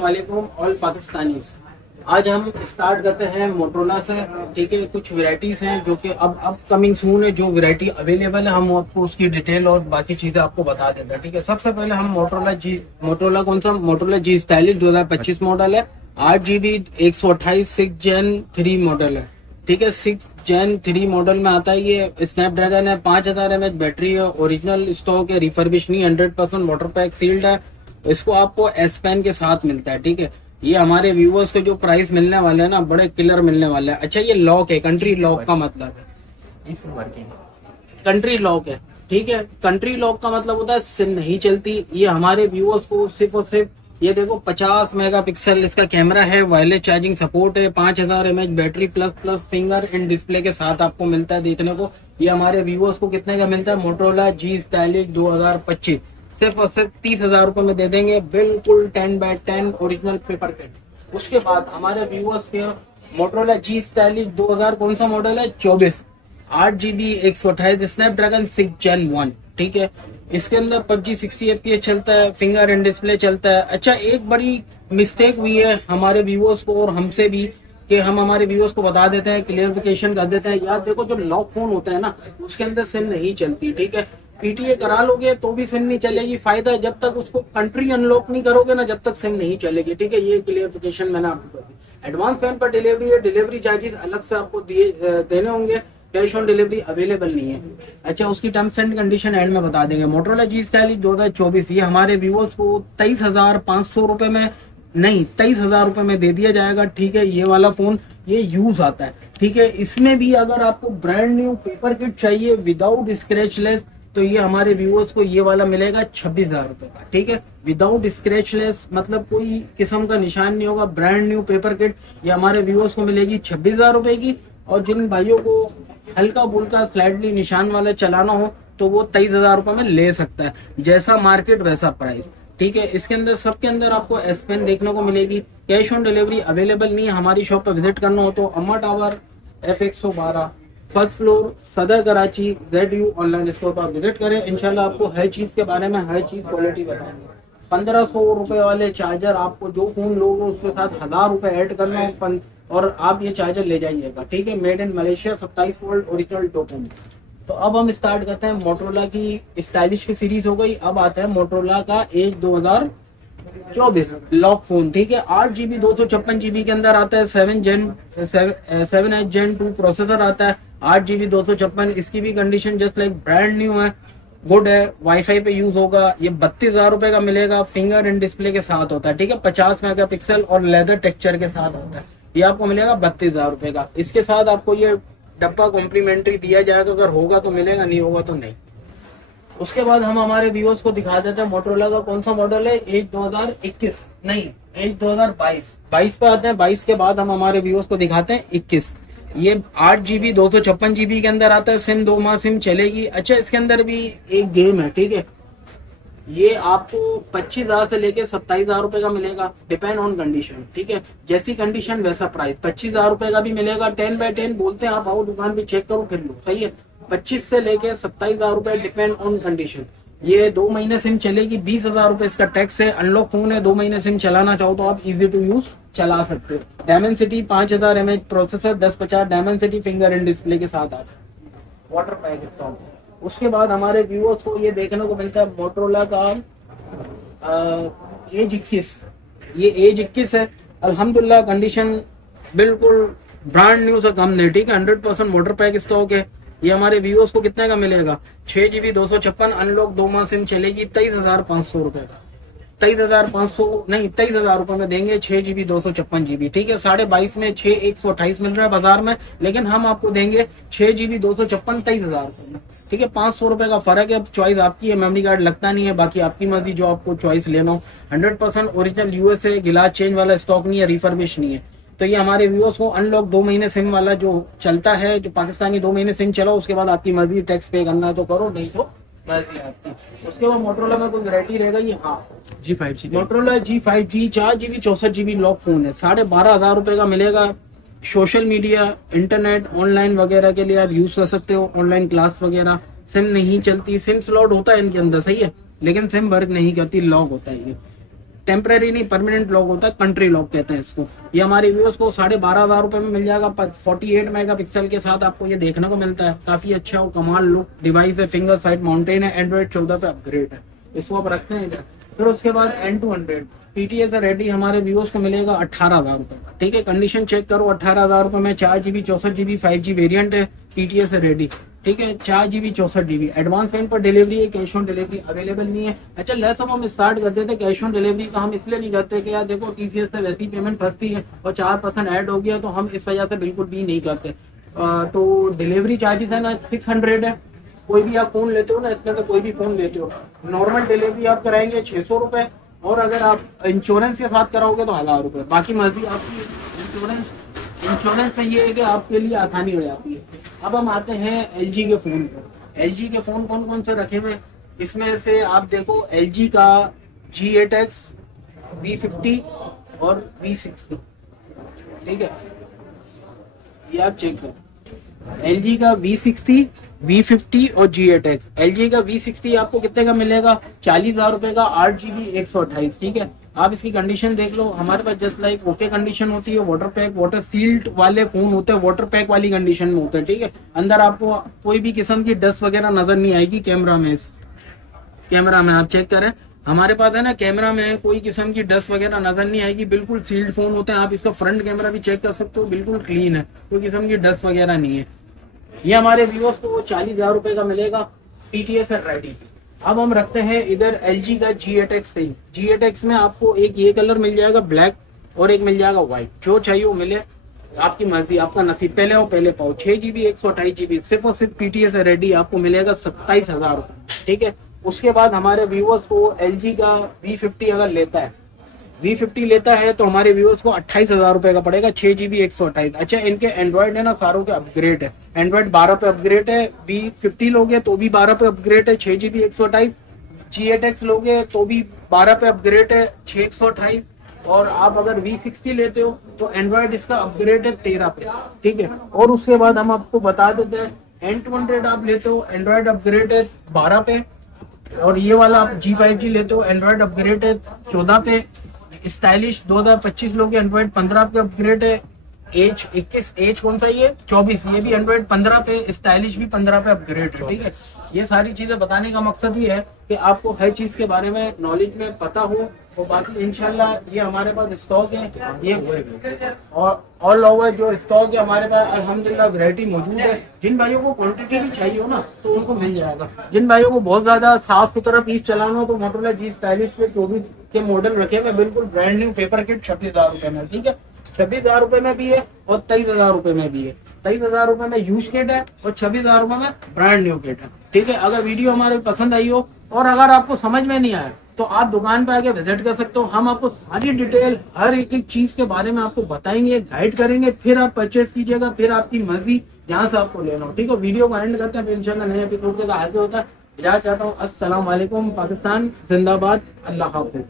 अस्सलाम वालेकुम all Pakistanis. आज हम स्टार्ट करते हैं मोटरोला से। ठीक है, कुछ वैरायटीज हैं जो कि अब कमिंग सून है। जो वैरायटी अवेलेबल है हम आपको उसकी डिटेल और बाकी चीजें आपको बता देते हैं। ठीक है, सबसे पहले हम मोटरोला कौन सा मोटरोला जी स्टाइलिश 2025 मॉडल है। 8GB 128 6 Gen 3 मॉडल है। ठीक है, 6 Gen 3 मॉडल में आता है। ये स्नैपड्रैगन है, 5000 mAh बैटरी है, ओरिजिनल स्टॉक है, रिफर्बिश नहीं, 100% वाटर पैक सील्ड है। इसको आपको एस पेन के साथ मिलता है। ठीक है, ये हमारे व्यूअर्स को जो प्राइस मिलने वाले हैं ना, बड़े किलर मिलने वाले हैं। अच्छा, ये लॉक है, कंट्री लॉक का मतलब है, इस वर्किंग कंट्री लॉक है। ठीक है, कंट्री लॉक का मतलब होता है सिम नहीं चलती। ये हमारे व्यूअर्स को सिर्फ और सिर्फ ये देखो 50 मेगापिक्सल इसका कैमरा है, वायरलेस चार्जिंग सपोर्ट है, 5000 mAh battery plus finger in display के साथ आपको मिलता है देखने को। ये हमारे व्यूअर्स को कितने का मिलता है? मोटरोला जी स्टाइलिश 2025 सिर्फ और सिर्फ 30,000 रुपए में दे देंगे, बिल्कुल 10x10 ओरिजिनल पेपर कट। उसके बाद हमारे व्यूअर्स के मोटरोला जी स्टाइलिश 2000 कौन सा मॉडल है? 24 8GB 128 स्नैपड्रैगन 6 Gen 1। ठीक है, इसके अंदर PUBG 60 FPS चलता है, फिंगर इन डिस्प्ले चलता है। अच्छा, एक बड़ी मिस्टेक हुई है हमारे व्यूअर्स को और हमसे भी कि हम हमारे व्यूअर्स को बता देते हैं, क्लियरिफिकेशन कर देते हैं। यार देखो, जो लॉक फोन होता है ना, उसके अंदर सिम नहीं चलती। ठीक है, PTA करा लोगे तो भी सिम नहीं चलेगी। फायदा जब तक उसको कंट्री अनलॉक नहीं करोगे ना, जब तक सिम नहीं चलेगी। ठीक है, ये क्लियरिफिकेशन मैंने आपको कर दी। एडवांस पेमेंट पर डिलीवरी है, डिलीवरी चार्जेस अलग से आपको देने होंगे, कैश ऑन डिलीवरी अवेलेबल नहीं है। अच्छा, उसकी टर्म्स एंड कंडीशन एंड में बता देंगे। मोटरोला जी स्टाइलिश 2024 ये हमारे व्यूअर्स को 23,500 रुपए में नहीं, 23,000 रुपए में दे दिया जाएगा। ठीक है, ये वाला फोन ये यूज आता है। ठीक है, इसमें भी अगर आपको ब्रांड न्यू पेपर किट चाहिए विदाउट स्क्रैचलेस, तो ये हमारे व्यूअर्स को ये वाला मिलेगा 26,000 रुपए का। ठीक है, विदाउट स्क्रैचलेस मतलब कोई किस्म का निशान नहीं होगा, ब्रांड न्यू पेपर किट ये हमारे व्यूअर्स को मिलेगी 26,000 रुपए की। और जिन भाइयों को हल्का फुल्का स्लाइडली निशान वाला चलाना हो तो वो 23,000 रुपए में ले सकता है। जैसा मार्केट वैसा प्राइस। ठीक है, इसके अंदर सबके अंदर आपको एस पेन देखने को मिलेगी। कैश ऑन डिलीवरी अवेलेबल नहीं है। हमारी शॉप पर विजिट करना हो तो अम्मा टावर F112 फर्स्ट फ्लोर सदर कराची ZU ऑनलाइन स्टोर पर विजिट करें। इंशाल्लाह आपको हर चीज के बारे में हर चीज क्वालिटी बताएंगे। 1500 रुपए वाले चार्जर आपको जो फोन लोगे उसके साथ 1000 रुपए ऐड करना हो और आप ये चार्जर ले जाइएगा। ठीक है, made in Malaysia 27 volt original token. तो अब हम स्टार्ट करते हैं। मोटरोला की स्टाइलिश की सीरीज हो गई, अब आता है मोटरोला का एज 2024 लॉक फोन। ठीक है, 8GB 256GB के अंदर आता है, 7H Gen 2 प्रोसेसर आता है, 8GB 256। इसकी भी condition just like brand new है, गुड है, वाईफाई पे यूज होगा। ये 32,000 रुपए का मिलेगा, फिंगर इन डिस्प्ले के साथ होता है। ठीक है, 50 मेगापिक्सल और लेदर टेक्सचर के साथ होता है। ये आपको मिलेगा 32,000 रुपए का। इसके साथ आपको ये डब्बा कॉम्प्लीमेंट्री दिया जाएगा, अगर होगा तो मिलेगा, नहीं होगा तो नहीं। उसके बाद हम हमारे व्यूअर्स को दिखा देते हैं मोटरोला का कौन सा मॉडल है। एज 2021 नहीं, एज 2022 पे आते हैं। 22 के बाद हम हमारे व्यूअर्स को दिखाते हैं 21। ये 8GB 256GB के अंदर आता है, सिम 2 माह सिम चलेगी। अच्छा, इसके अंदर भी एक गेम है। ठीक है, ये आपको 25,000 से लेके 27,000 रुपए का मिलेगा, डिपेंड ऑन कंडीशन। ठीक है, जैसी कंडीशन वैसा प्राइस। 25,000 रुपए का भी मिलेगा, 10x10 बोलते हैं, आप आओ दुकान पे चेक करो फिर लो। सही है, 25 से लेके 27,000 रुपए डिपेंड ऑन कंडीशन। ये 2 महीने सिम चलेगी, 20,000 रुपए इसका टैक्स है। अनलॉक फोन है, 2 महीने सिम चलाना चाहो तो आप इजी टू यूज चला सकते हो। Dimensity 5000 mAh processor 1050 Dimensity finger in display के साथ आता है, वाटर पैक स्टॉक। उसके बाद हमारे व्यूअर्स को ये देखने को मिलता है मोटरोला का एज 21। ये एज 21 है, अल्हम्दुलिल्लाह कंडीशन बिल्कुल ब्रांड न्यू से कम नहीं। ठीक है, 100% वाटर पैक स्टॉक है। ये हमारे व्यूअर्स को कितने का मिलेगा? 6GB 256 अनलॉक 2 माह सिम चलेगी, 23,500 रुपए का। 23,500 नहीं, 23,000 रुपए में देंगे 6GB 256GB। ठीक है, 22.5 में 6 128 मिल रहा है बाजार में, लेकिन हम आपको देंगे 6GB 256 23,000 रुपए में। ठीक है, 500 रुपए का फर्क है। अब चॉइस आपकी है, मेमोरी कार्ड लगता नहीं है, बाकी आपकी मर्जी जो आपको चॉइस लेना हो। 100% ओरिजिनल यूएस है, गिलास चेंज वाला स्टॉक नहीं है, रिफर्बिश नहीं है। तो ये हमारे व्यूअर्स को अनलॉक 2 महीने सिम वाला जो चलता है, जो पाकिस्तानी 2 महीने सिम चलाओ, उसके बाद आपकी मर्जी टैक्स पे करना है तो करो, नहीं तो मर्जी आपकी। उसके बाद मोटरोला में कोई वैरायटी रहेगा ये, हाँ G5G Motorola G5G 4GB 64GB lock phone है, 12,500 रुपए का मिलेगा। सोशल मीडिया, इंटरनेट, ऑनलाइन वगैरह के लिए आप यूज कर सकते हो, ऑनलाइन क्लास वगैरह। सिम नहीं चलती, सिम स्लॉट होता है इनके अंदर, सही है, लेकिन सिम वर्क नहीं करती, लॉक होता है ये। टेम्परेरी नहीं, परमानेंट लॉक होता है, कंट्री लॉक कहते हैं इसको। ये हमारे व्यूअर्स को 12,500 रुपए में मिल जाएगा। 48 मेगापिक्सल के साथ आपको ये देखने को मिलता है। काफी अच्छा और कमाल लुक डिवाइस है, फिंगर साइड माउंटेन है, एंड्रॉइड 14 पे अपग्रेड है। इसको आप रखते हैं इधर। फिर उसके बाद N200 PTS रेडी हमारे व्यूअर्स को मिलेगा 18,000 रुपए का। ठीक है, कंडीशन चेक करो, 18,000 रुपए में 4GB 64GB 5G वेरियंट है, PTS रेडी। ठीक है, 4GB 64GB। एडवांस पेमेंट पर डिलीवरी है, कैश ऑन डिलीवरी अवेलेबल नहीं है। अच्छा, लेस हम स्टार्ट करते थे, कैश ऑन डिलीवरी का हम इसलिए नहीं करते कि यार देखो TCS से वैसी पेमेंट फंसती है और 4% ऐड हो गया, तो हम इस वजह से बिल्कुल भी नहीं करते। तो डिलीवरी चार्जेस है ना 600 है। कोई भी आप फोन लेते हो ना, इसमें से कोई भी फोन लेते हो, नॉर्मल डिलीवरी आप कराएंगे 600 रुपए, और अगर आप इंश्योरेंस के साथ कराओगे तो 1000 रुपए। बाकी मर्जी आपकी। इंश्योरेंस में ये है कि आपके लिए आसानी हो जाती है। अब हम आते हैं LG के फोन पर। LG के फोन कौन कौन से रखे हुए, इसमें से आप देखो LG का G8X, V50 और V60। ठीक है, ये आप चेक करो। LG का V60, V50 और G8X। LG का V60 आपको कितने का मिलेगा, 40,000 रुपए का, 8GB 128। ठीक है, आप इसकी कंडीशन देख लो। हमारे पास जस्ट लाइक ओके कंडीशन होती है, वाटर पैक वाटर सील्ड वाले फोन होते हैं, वाटर पैक वाली कंडीशन में होते हैं। ठीक है, अंदर आपको कोई भी किस्म की डस्ट वगैरह नजर नहीं आएगी। कैमरा में, इस कैमरा में आप चेक करें, हमारे पास है ना कैमरा में कोई किस्म की डस्ट वगैरह नजर नहीं आएगी। बिल्कुल सील्ड फोन होते हैं। आप इसका फ्रंट कैमरा भी चेक कर सकते हो, बिल्कुल क्लीन है, कोई किस्म की डस्ट वगैरह नहीं है। ये हमारे व्यूअर्स को 40,000 रुपए का मिलेगा, PTS रेडी। अब हम रखते हैं इधर LG का G8X थी। G8X में आपको एक ये कलर मिल जाएगा ब्लैक, और एक मिल जाएगा व्हाइट। जो चाहिए वो मिले, आपकी मर्जी, आपका नसीब। पहले हो पहले पाओ। 6GB 128GB सिर्फ और सिर्फ PTS रेडी आपको मिलेगा 27,000 रुपए। ठीक है, उसके बाद हमारे व्यूअर्स को LG का V50 अगर लेता है, V50 लेता है तो हमारे व्यूअर्स को 28,000 रुपए का पड़ेगा, 6GB 128। अच्छा, इनके एंड्रॉइड है ना सारों के अपग्रेड है। एंड्रॉइड 12 पे अपग्रेड है। V50 लोगे तो भी 12 पे अपग्रेड है, 6GB 128। G8X लोगे तो भी 12 पे अपग्रेड है, 628। और आप अगर V60 लेते हो तो एंड्रॉइड इसका अपग्रेड है 13 पे। ठीक है, और उसके बाद हम आपको बता देते हैं N200 आप लेते हो, एंड्रॉइड अपग्रेड है 12 पे। और ये वाला आप G5G लेते हो, एंड्रॉइड अपग्रेड है 14 पे। स्टाइलिश 2025 लोग एंड्रॉइड 15 पे अपग्रेड है। एज 21, एज कौन सा ये 24, ये भी एंड्रॉइड 15 पे, स्टाइलिश भी 15 पे अपग्रेड है। ठीक है, ये सारी चीजें बताने का मकसद ये है कि आपको हर चीज के बारे में नॉलेज में पता हो। और बाकी इंशाल्लाह ये हमारे पास स्टॉक है, ये और ऑल ओवर जो स्टॉक है हमारे पास अल्हम्दुलिल्लाह वैरायटी मौजूद है। जिन भाइयों को क्वांटिटी भी चाहिए हो ना तो उनको मिल जाएगा। जिन भाइयों को बहुत ज्यादा साफ सुथरा पीस चलाना हो तो मोटोरोला G स्टाइलिश पे 24 के मॉडल रखे हुए, बिल्कुल ब्रांड न्यू पेपर किट 26,000 रुपए में। ठीक है, 26,000 रुपए में भी है और 23,000 रुपए में भी है। 23,000 रुपए में यूज किट है और 26,000 रुपए में ब्रांड न्यू किट है। ठीक है, अगर वीडियो हमारे पसंद आई हो और अगर आपको समझ में नहीं आया तो आप दुकान पे आके विजिट कर सकते हो। हम आपको सारी डिटेल हर एक एक चीज के बारे में आपको बताएंगे, गाइड करेंगे, फिर आप परचेस कीजिएगा, फिर आपकी मर्जी जहाँ से आपको लेना हो। ठीक है, वीडियो को एंड करते हैं, फिर इंशाल्लाह नए एपिसोड के आगे होता है। इजाजत चाहता हूँ। अस्सलाम वालेकुम। पाकिस्तान जिंदाबाद। अल्लाह हाफिज।